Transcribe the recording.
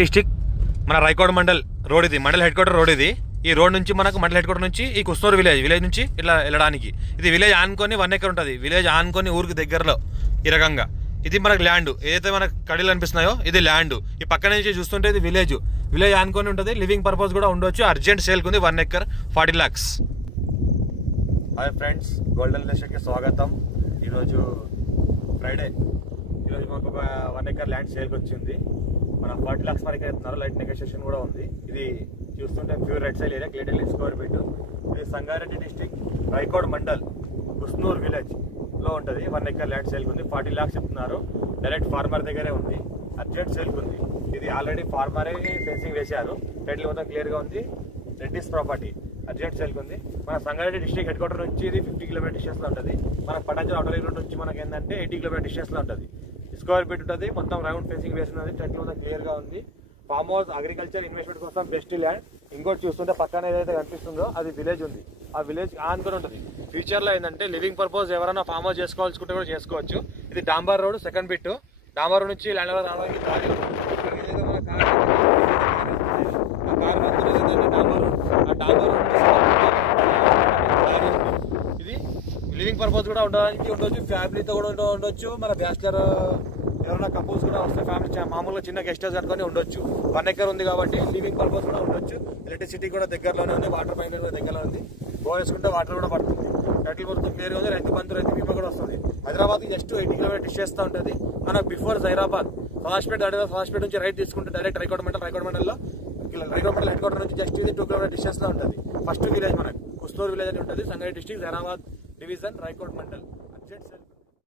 District మన Raikode mandal road ఇది, mandal head quarter road ఇది. ఈ రోడ్ నుంచి మనకు మండల్ హెడ్ క్వార్టర్ నుంచి ఈ కుస్నూరు విలేజ్ నుంచి ఇట్లా వెళ్ళడానికి ఇది విలేజ్ ఆనుకొని 1 ఎకర్ ఉంటుంది. విలేజ్ ఆనుకొని ఊరికి దగ్గరలో ఈ రకంగా ఇది మనకు ల్యాండ్. ఏదైతే మనకు కడీలు అనిపిస్తున్నాయో ఇది ల్యాండ్. ఈ పక్కన నుంచి చూస్తుంటే ఇది విలేజ్ ఆనుకొని ఉంటుంది. లివింగ్ పర్పస్ కూడా ఉండొచ్చు. అర్జెంట్ సేల్కి ఉంది 1 acre 40 lakhs. Hi friends, golden లెషన్కి స్వాగతం. ఈరోజు ఫ్రైడే. ఈరోజు మాకు ఒక 1 ఎకర్ ల్యాండ్ సేల్కి వచ్చింది. మనం 40 lakhs వరకు అవుతున్నారు. లైట్ నెగోషియేషన్ కూడా ఉంది. ఇది చూస్తుంటే pure red సైల్ area, clear square feet. ఇది సంగారెడ్డి డిస్టిక్, రాయకోడ్ మండల్, కుస్నూర్ విలేజ్ లో ఉంటుంది. 1 ఎకర్ ల్యాండ్ సేల్కి ఉంది. 40 lakhs చెప్తున్నారు. డైరెక్ట్ ఫార్మర్ దగ్గరే ఉంది. అర్జెంట్ సేల్కి ఉంది. ఇది ఆల్రెడీ ఫార్మరే ఫెన్సింగ్ వేశారు. టైటిల్ మొత్తం క్లియర్గా ఉంది. రెడ్డిస్ ప్రాపర్టీ. అర్జెంట్ సేల్కి ఉంది. మన సంగారెడ్డి డిస్ట్రిక్ట్ హెడ్ క్వార్టర్ నుంచి ఇది 50 కిలోమీటర్ డిస్టెన్స్లో ఉంటుంది. మన పటాంజలి అవుటర్ రోడ్ నుంచి మనకి ఏంటంటే 80 కిలోమీటర్ డిస్టెన్స్లో ఉంటుంది. స్క్వేర్ ఫీట్ ఉంటుంది. మొత్తం రౌండ్ ఫెన్సింగ్ వేసినది. టైటిల్ మొత్తం క్లియర్గా ఉంది. ఫామ్ హౌస్, అగ్రికల్చర్ ఇన్వెస్ట్మెంట్ కోసం బెస్ట్ ల్యాండ్. ఇంకోటి చూస్తుంటే పక్కన ఏదైతే కనిపిస్తుందో అది విలేజ్ ఉంది. ఆ విలేజ్ ఆనుకొని ఉంటుంది. ఫ్యూచర్లో ఏంటంటే లివింగ్ పర్పస్ ఎవరైనా ఫామ్ హౌస్ చేసుకోవాల్సుకుంటే కూడా చేసుకోవచ్చు. ఇది డాంబర్ రోడ్, సెకండ్ బిట్. డాంబర్ రోడ్ నుంచి ల్యాండ్ రావడానికి దారి. ఇది లివింగ్ పర్పస్ కూడా ఉండొచ్చు. ఫ్యామిలీతో కూడా ఉండొచ్చు. మన బ్యాచిలర్ ఎవరైనా కపుల్స్ కూడా వస్తే ఫ్యామిలీ మామూలుగా చిన్న గెస్ట్ హౌస్ కట్టుకొని ఉండొచ్చు. 1 ఎకర్ ఉంది కాబట్టి లివింగ్ పర్పస్ కూడా ఉండొచ్చు. ఎలక్ట్రిసిటీ కూడా దగ్గరలోనే ఉంది. వాటర్ పైన కూడా దగ్గరలో ఉంది. బోర్ వేసుకుంటే వాటర్ కూడా పడుతుంది. టైటిల్ మొత్తం క్లియర్గా ఉంది. రైతు బంధు, రైతు బీమా కూడా వస్తుంది. హైదరాబాద్కి జస్ట్ 80 కిలోమీటర్ డిస్టెన్స్ ఉంటుంది. మనకు బిఫోర్ జైరాబాద్ ఫాస్ట్పేట్ నుంచి రైట్ తీసుకుంటే డైరెక్ట్ రాయకోడ్ మండల్లో హెడ్ క్వార్టర్ నుంచి జస్ట్ ఇది 2 కిలోమీటర్ డిస్టెన్స్ లో ఉంటుంది. ఫస్ట్ విలేజ్ మనకు కుస్నూర్ విలేజ్ అని ఉంటుంది. Sangareddy district, Zaheerabad division, Raikode mandal. Urgent